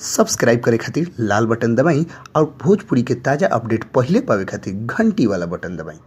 Subscribe करे खातिर लाल button दबाई और भोजपुरी के ताजा अपडेट पहले पावे खातिर घंटी वाला बटन दबाई।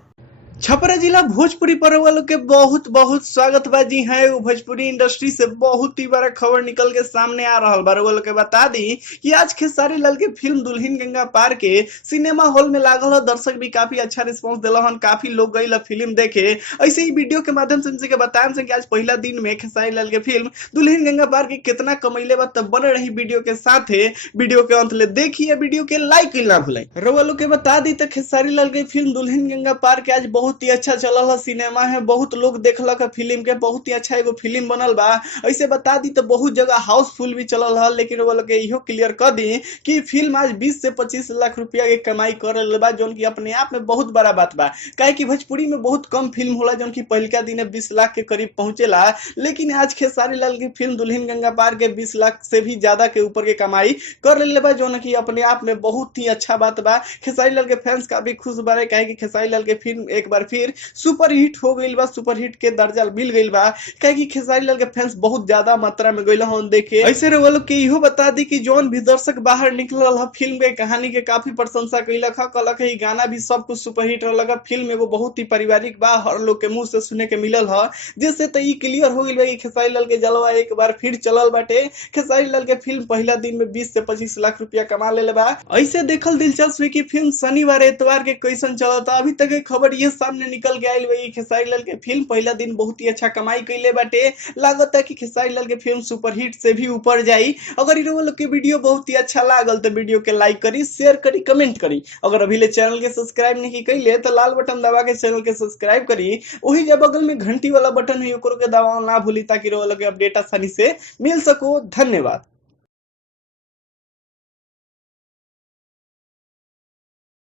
छपरा जिला भोजपुरी पर वालों के बहुत बहुत स्वागत बा। जी है भोजपुरी इंडस्ट्री से बहुत ही बड़ा खबर निकल के सामने आ रहा बा। वालों के बता दी कि आज खेसारी लाल के फिल्म दुल्हन गंगा पार के सिनेमा हॉल में लागल है। दर्शक भी काफी अच्छा रिस्पांस दिलन, काफी लोग गई फिल्म देखे। ऐसे ही वीडियो के माध्यम से बताएं कि आज पहला दिन में खेसारी लाल के फिल्म दुल्हन गंगा पार के कितना कमैले बा। तब बने रही वीडियो के साथ वीडियो के अंत ले देखिए, वीडियो के लाइक ना भूलें। वालों के बता दी तो खेसारी लाल की फिल्म दुल्हन गंगा पार के आज बहुत ही अच्छा चलल है। सिनेमा है, बहुत लोग देखलक है फिल्म के, बहुत ही अच्छा एगो फिल्म बनल बा। ऐसे बता दी तो बहुत जगह हाउसफुल भी चलल है। लेकिन वो लोग इहो क्लियर कर दी कि फिल्म आज 20 से 25 लाख रुपया के कमाई कर रहा बा, जो कि अपने आप में बहुत बड़ा बात बा। काहे कि भोजपुरी में बहुत कम फिल्म होला जो कि पहलका दिन 20 लाख के करीब पहुंचेला। लेकिन आज खेसारी लाल की फिल्म दुल्हन गंगा पार के 20 लाख से भी ज्यादा के ऊपर के कमाई कर ले बा, जो कि अपने आप में बहुत ही अच्छा बात बा। खेसारी लाल के फैंस काफी खुश बारे, काहे कि खेसारी लाल के फिल्म एक बार फिर सुपर हिट हो गई बा, सुपर हिट के दर्जा मिल गई बा। काहे कि खेसारी लाल के फैंस बहुत ज्यादा मात्रा में गइल हन देखे। ऐसे रे वालों के इहो बता दी कि जोन भी दर्शक बाहर निकलल है फिल्म के कहानी के काफी प्रशंसा कइलक है, कहलक है गाना भी सब कुछ सुपर हिट रहलक है। फिल्म एगो बहुत ही पारिवारिक बा, हर लोग के मुंह से सुने के मिलल है, जिससे तो ई क्लियर हो गइल बा कि खेसारी लाल के जलवा एक बार फिर चलल बाटे। खेसारी लाल के फिल्म पहला दिन में 20 से 25 लाख रुपया कमा लेले बा। ऐसे देखल दिलचस्प है कि फिल्म शनिवार एतवार के कैसन चलता। अभी तक खबर ये सामने निकल गया खेसारी लाल के फिल्म पहला दिन बहुत ही अच्छा कमाई कैले बाटे। लागत है कि खेसारी लाल के फिल्म सुपर हिट से भी ऊपर जाई। अगर इन लोग के वीडियो बहुत ही अच्छा लागल तो वीडियो के लाइक करी, शेयर करी, कमेंट करी। अगर अभी ले चैनल के सब्सक्राइब नहीं कैले तो लाल बटन दबा के चैनल के सब्सक्राइब करी। वही जब बगल में घंटी वाला बटन है ओकरो के दबाव ना भूली, ताकि लोग के अपडेट आसानी से मिल सको। धन्यवाद।